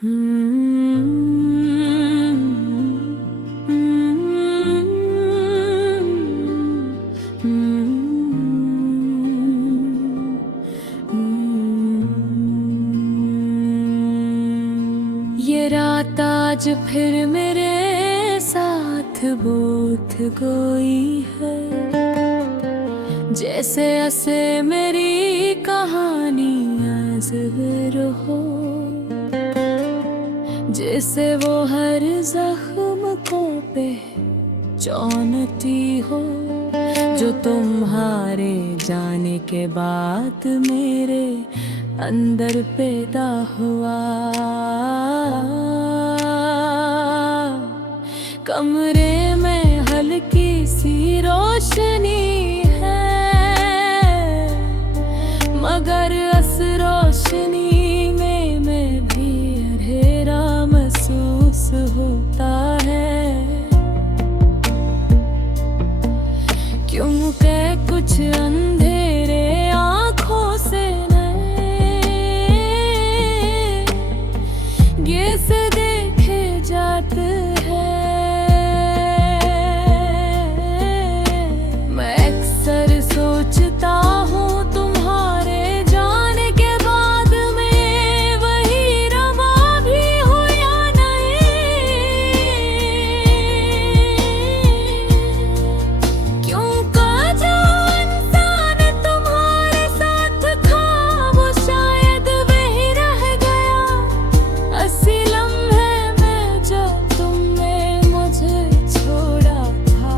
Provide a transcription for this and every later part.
ये रात आज फिर मेरे साथ बोथ गई है, जैसे ऐसे मेरी कहानियां ज़िक्र हो, जिसे वो हर जख्म को पहचानती हो, जो तुम्हारे जाने के बाद मेरे अंदर पैदा हुआ। कमरे में हल्की सी रोशनी है, मगर उस रोशनी में मैं भी अंधेरा महसूस होता है, क्योंकि कुछ अंधेरे आँखों से ये से देखे जाते हैं। मैं अक्सर सोचता हूँ तुम्हारे जाने के बाद मैं वही रमा भी हूँ या नहीं, क्योंकि जो इंसान तुम्हारे साथ था वो शायद वही रह गया। असली लम्हे में जो तुमने मुझे छोड़ा था,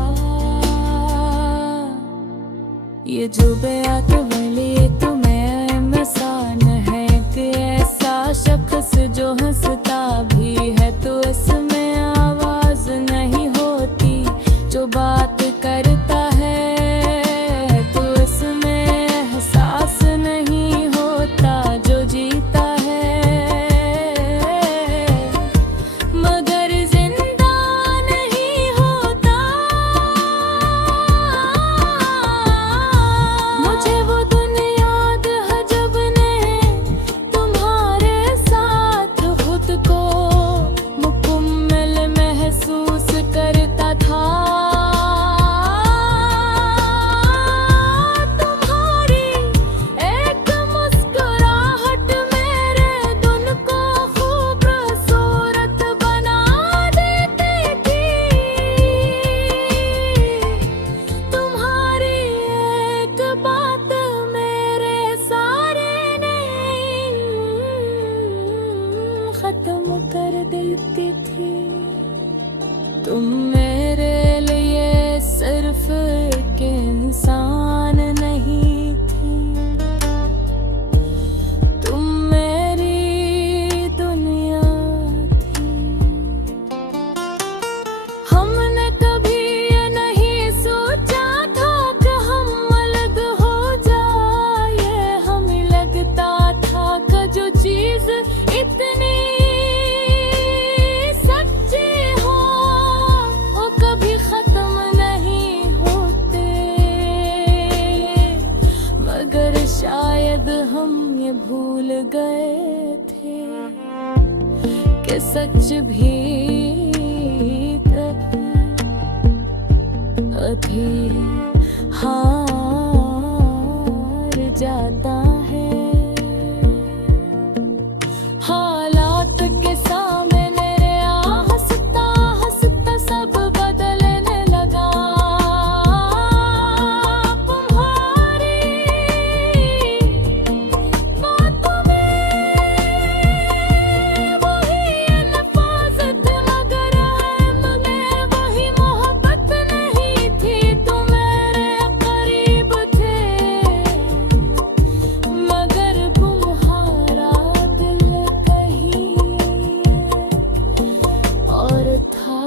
ये जो बेयात वाली तुम्हें मसान है कि ऐसा शख्स जो हंसता भी है तो इसमें आवाज नहीं होती, जो बात करता है तो इसमें एहसास नहीं होता, जो जीता मगर जिंदा नहीं होता। मुझे वो दिन याद है जब ने तुम्हारे साथ खुद को मुकम्मल महसूस करता था। तुम्हारी एक मुस्कुराहट मेरे दिन को खूबसूरत बना देती थी। तुम्हारी एक बात मेरे सारे नहीं खत्म कर देती थी। तुम मेरे लिए सिर्फ एक इंसान नहीं थी, तुम मेरी दुनिया थी। हमने कभी ये नहीं सोचा था कि हम अलग हो जाए, हमें लगता था कि जो चीज इतनी सच्ची हो वो कभी खत्म नहीं होते, मगर शायद हम ये भूल गए थे कि सच भी कभी हार जाता है। हालात के सामने हंसता हंसता सब बदलने लगा। तुम्हारी बातों में वही नफासत मगर है वही मोहब्बत नहीं थी। तुम मेरे करीब थे मगर तुम्हारा दिल कहीं और था।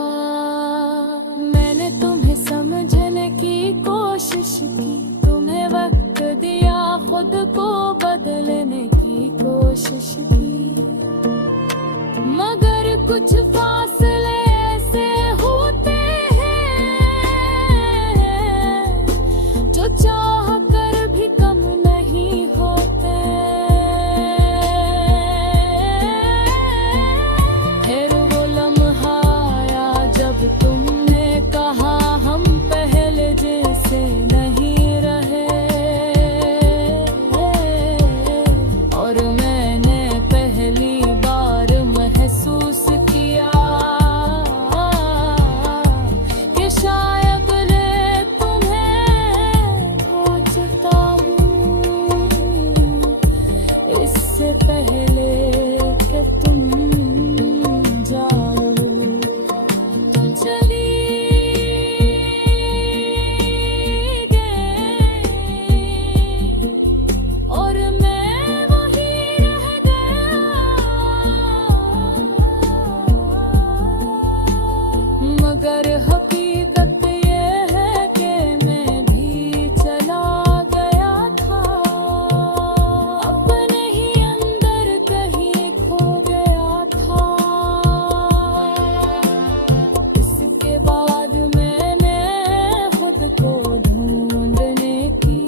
मैंने तुम्हें समझने की कोशिश की, तुम्हें वक्त दिया, खुद को बदलने की कोशिश की, मगर कुछ फासले ऐसे होते हैं जो चाह कर भी कम नहीं होते। मगर हकीकत ये है कि मैं भी चला गया था, अपने ही अंदर कहीं खो गया था। इसके बाद मैंने खुद को ढूंढने की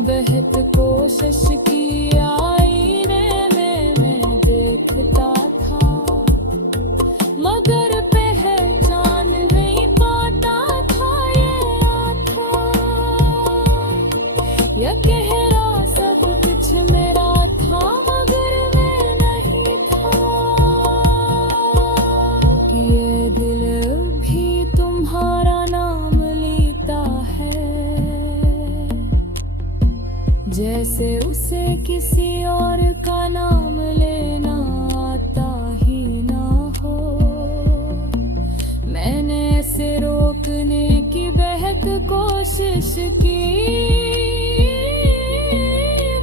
बेहद कोशिश की, आईने में मैं देखता था, मगर पहचान नहीं पाता था ये था या गहरा सब कुछ मेरा था, मगर मैं नहीं था। ये दिल भी तुम्हारा नाम लेता है, जैसे उसे किसी और का नाम लेना आता ही ना हो। मैंने ऐसे रोकने की बेहद कोशिश की,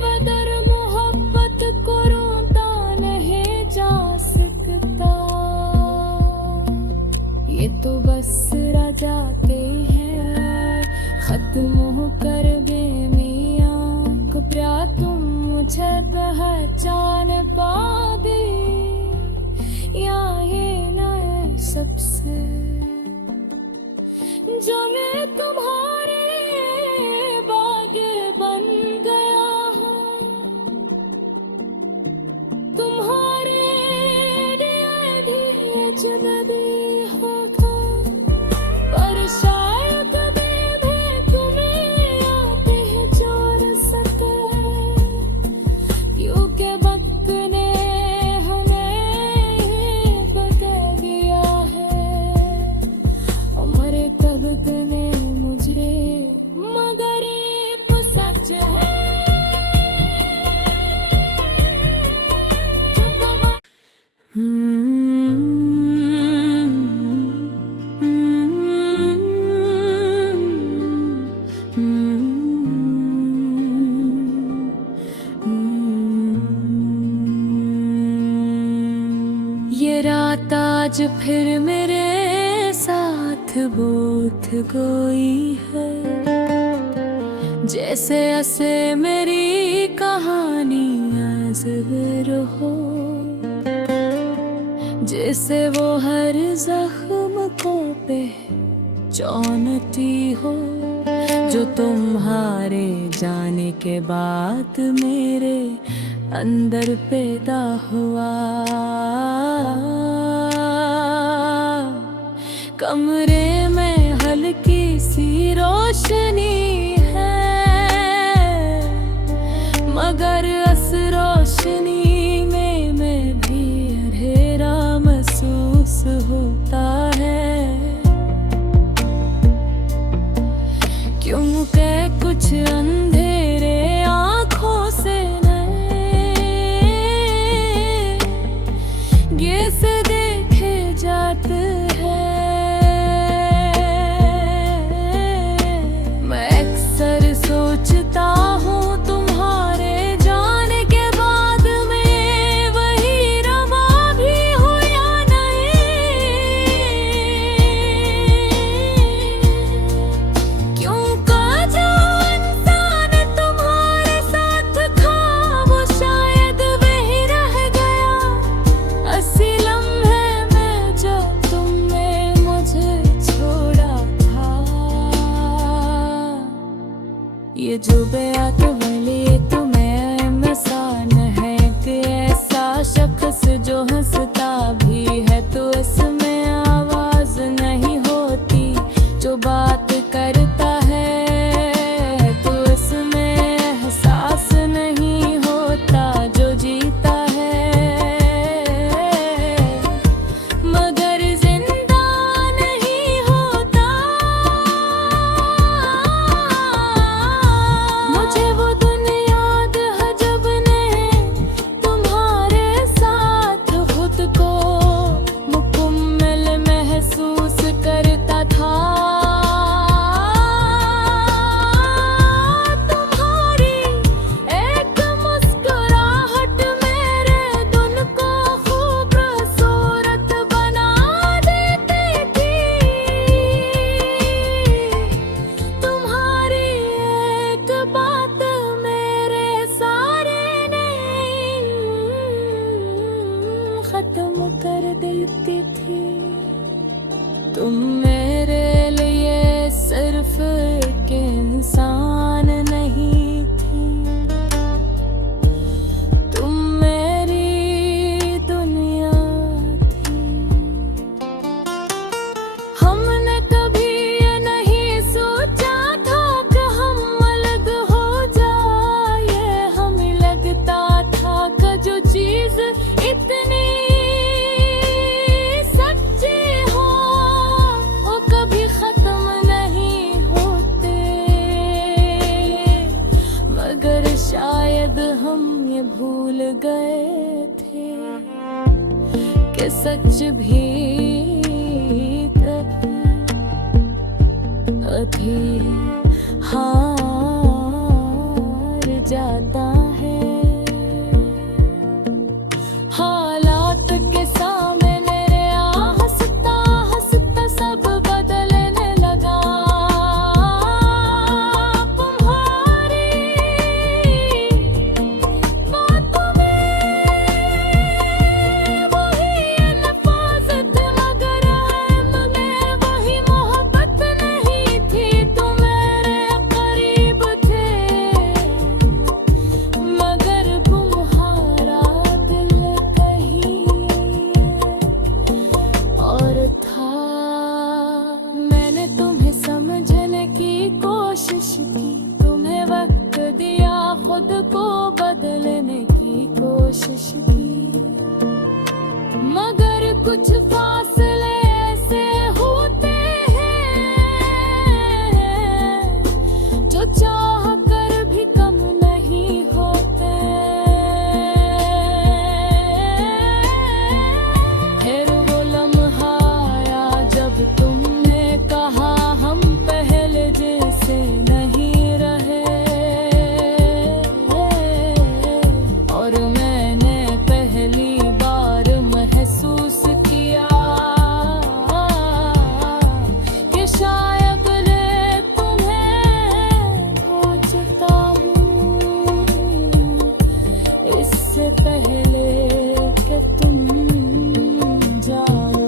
मगर मोहब्बत को रोता नहीं जा सकता। ये तो बस रजाते हैं खत्म होकर बेमियां, कब्रा तुम मुझे पहचान पाओगे या ये नए सबसे जो मैं तुम्हारे बाग बन गया हूँ, तुम्हारे लिए भी अजनबी होगा, पर शायद भी तुम्हें आते हैं जोड़ सके, क्योंकि वक्त ने हमें बदल दिया है, हमारे वक्त ने मुझे, मगर एक सच है। ये रात आज फिर मेरे साथ बहुत कोई है, जैसे ऐसे मेरी कहानियाँ ज़िक्र हो, जैसे वो हर जख्म को पहचानती हो, जो तुम्हारे जाने के बाद मेरे अंदर पैदा हुआ। कमरे में हल्की सी रोशनी है, मगर उस रोशनी में मैं भी अंधेरा महसूस होता है, क्योंकि कुछ अंधेरे आँखों से ये से देखे जाते हैं। मैं अक्सर सोचता हूँ तुम्हारे जाने के बाद मैं वही रमा भी हूँ या नहीं, क्यों का जो इंसान तुम्हारे साथ था वो शायद वही रह गया, असली लम्हे में जो तुमने मुझे छोड़ा था। ये जो बेआत वाली तुम्हें मसान है कि ऐसा शख्स जो हंसता भी है तो इसमें आवाज नहीं होती, जो बात करता है तो इसमें एहसास नहीं होता, जो जीता मगर जिंदा नहीं होता। मुझे वो दिन याद है जब ने तुम्हारे साथ खुद को मुकम्मल खत्म कर देती थी। तुम मेरे लिए सिर्फ एक इंसान नहीं थी, तुम मेरी दुनिया थी। हमने कभी ये नहीं सोचा था कि हम अलग हो जाए, हमें लगता था कि जो चीज इतनी शायद हम ये भूल गए थे कि सच भी कभी हार जाता है। हालात के सामने हंसता हंसता सब बदलने लगा। तुम्हें वक्त दिया, खुद को बदलने की कोशिश की, मगर कुछ फासले ऐसे होते हैं जो चाह कर भी कम नहीं होते। फिर वो लम्हा आया जब तुमने कहा हम पहले जैसे नहीं रहे, और मैंने पहली बार महसूस किया कि शायद मैं तुम्हें खोजता हूँ इससे पहले कि तुम जाओ।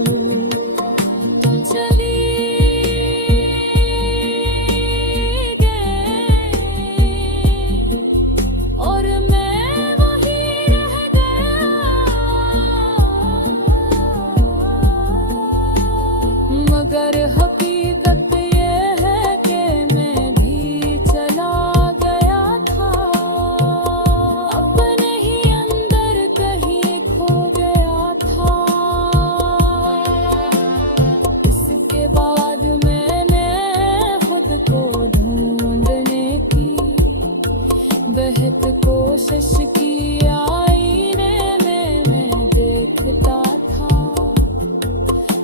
चली मगर हकीकत ये है कि मैं भी चला गया था, अपने ही अंदर कहीं खो गया था। इसके बाद मैंने खुद को ढूंढने की बेहद कोशिश की, आईने में मैं देखता था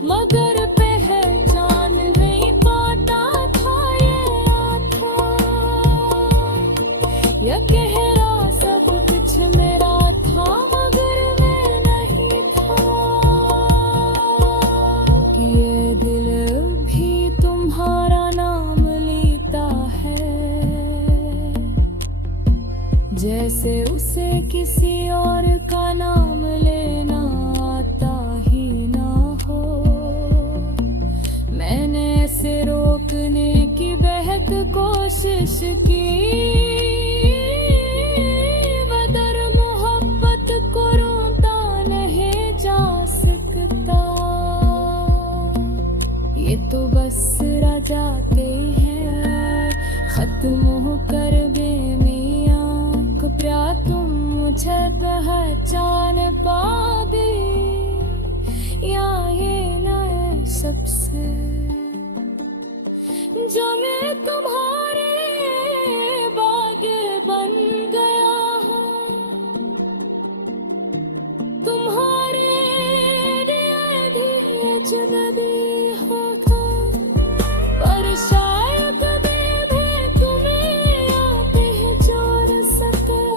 मगर यह गहरा सब कुछ मेरा था मगर मैं नहीं था। ये दिल भी तुम्हारा नाम लेता है, जैसे उसे किसी और का नाम लेना आता ही ना हो। मैंने ऐसे रोकने की बेहद कोशिश की, ये तो बस जाते हैं खत्म होकर बेमियां, कब्रा तुम मुझे पहचान पाओगे या ये नए सबसे जो मैं तुम्हारे बाग बन गया हूँ, तुम्हारे अजनबी पर शायद भी तुम्हें आते हैं जोर सके,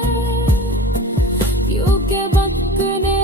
क्योंकि वक्त ने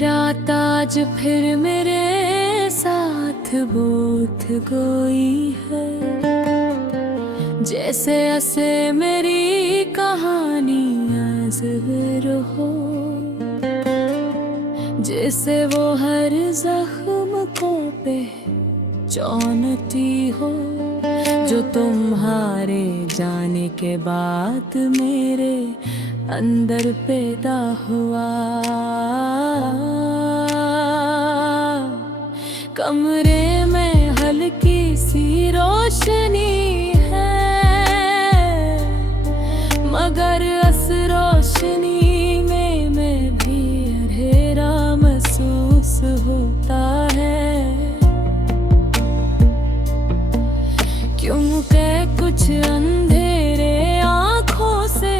रात आज फिर मेरे साथ बूथ गई है, जैसे ऐसे मेरी कहानी ज़िक्र हो, जिसे वो हर जख्म को पहचानती हो, जो तुम्हारे जाने के बाद मेरे अंदर पैदा हुआ। कमरे में हल्की सी रोशनी है, मगर उस रोशनी में मैं भी अंधेरा महसूस होता है, क्योंकि कुछ अंधेरे आँखों से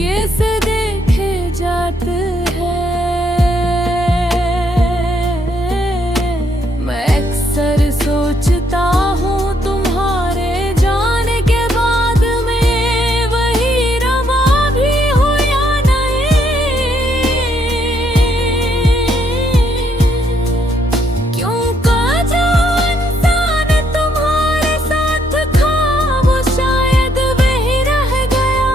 ये से देखे जाते हैं। मैं अक्सर सोचता हूँ तुम्हारे जाने के बाद मैं वही रमा भी हूँ या नहीं, क्यों का जो इंसान तुम्हारे साथ था वो शायद वही रह गया।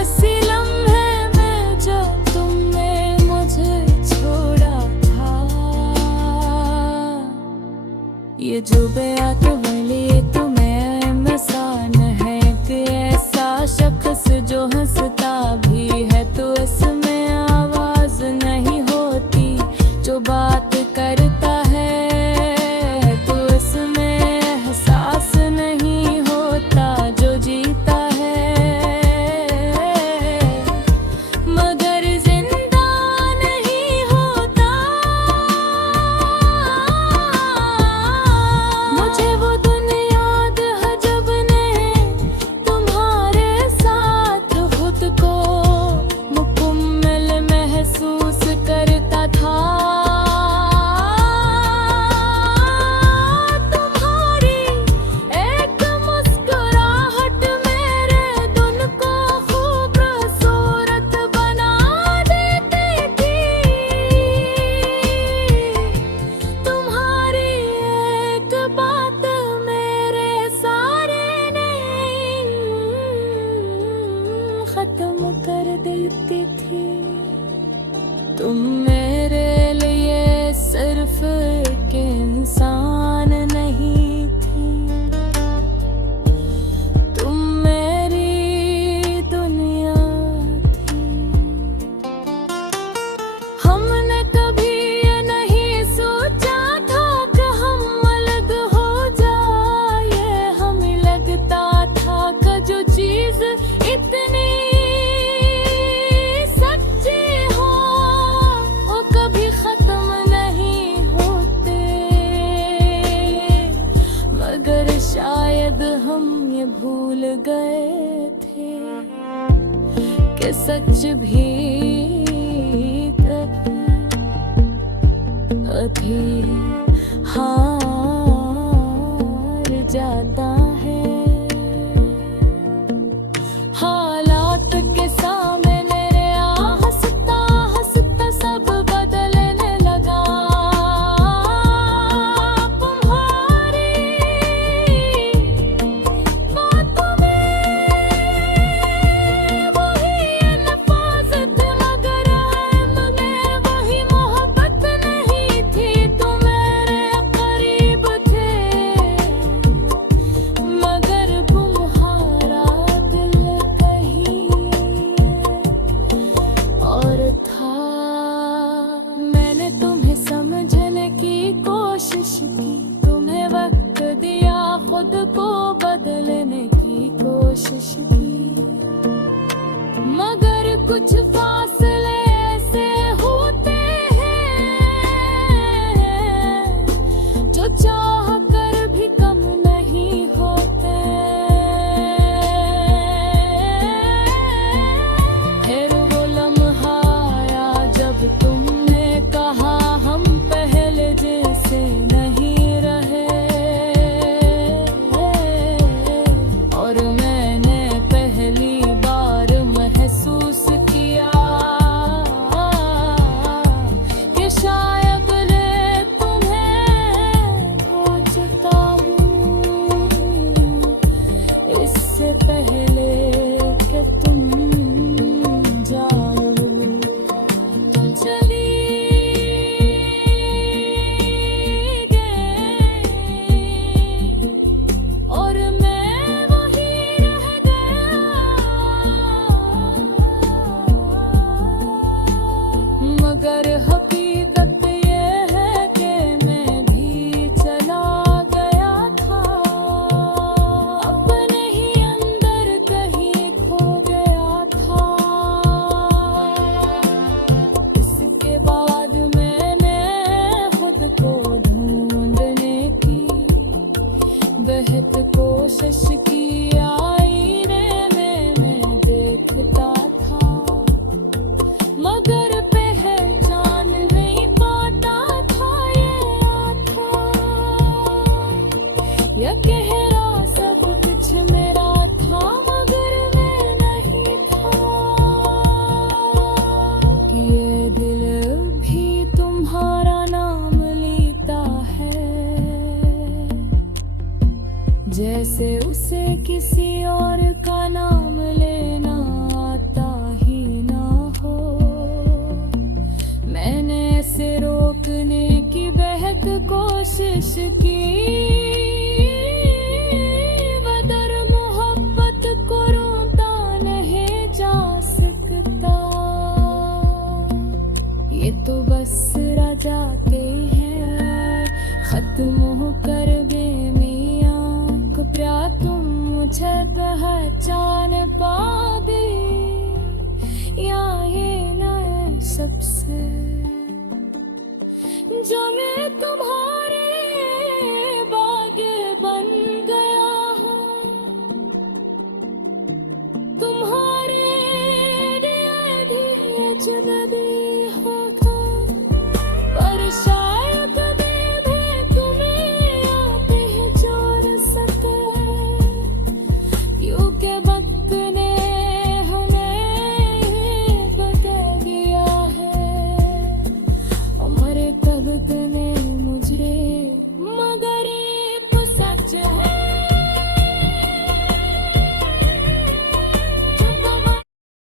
असली लम्हे में जब तुमने मुझे छोड़ा था, ये जो बेआत वाली तुम्हें मसान है कि ऐसा शख्स जो हंसता भी है तो इसमें आवाज नहीं होती, जो बात करता है तो इसमें एहसास नहीं होता, जो जीता मगर जिंदा नहीं होता। मुझे वो दिन याद है जब ने तुम्हारे साथ खुद को मुकम्मल महसूस करता था। तुम्हारी एक मुस्कुराहट मेरे दिन को खूबसूरत बना देती थी, तुम्हारी एक बात मेरे सारे नहीं खत्म कर देती थी। तुम मेरे लिए सिर्फ एक इंसान नहीं थी, तुम मेरी दुनिया थी। हमने कभी ये नहीं सोचा था कि हम अलग हो जाए, हमें लगता था कि जो चीज इतनी सच्ची हो वो कभी खत्म नहीं होते, मगर शायद हम ये भूल गए थे कि सच भी कभी हार जाता है। हालात के सामने हंसता हंसता सब बदलने लगा, तुम्हारी बातों में वही नफाज़त मगर में वही मोहब्बत नहीं थी। तुम मेरे करीब थे मगर तुम्हारा दिल कहीं और था। मैंने तुम्हें समझने की कोशिश की, तुम्हें वक्त दिया, खुद को बदलने की कोशिश की, मगर कुछ फासले ऐसे होते हैं जो चाह कर भी कम नहीं होते। फिर वो लम्हा आया जब तुमने कहा हम पहले जैसे नहीं रहे, और मैंने पहली बार महसूस मगर हकीकत ये है कि मैं भी चला गया था, अपने ही अंदर कहीं खो गया था। इसके बाद मैंने खुद को ढूंढने की बेहद कोशिश की, आईने में मैं देखता था, मगर पहचान नहीं पाता था ये आँखों। यह गहरा सब कुछ मेरा था, मगर मैं नहीं था। ये दिल भी तुम्हारा नाम लेता है, जैसे उसे किसी और का नाम लेना आता ही ना हो। मैंने ऐसे रोकने की बेहद कोशिश की, मगर मोहब्बत को रोता नहीं जा सकता। ये तो बस रह जाते हैं, खत्म होकर गए मियाँ। क्या तुम मुझे पहचान पा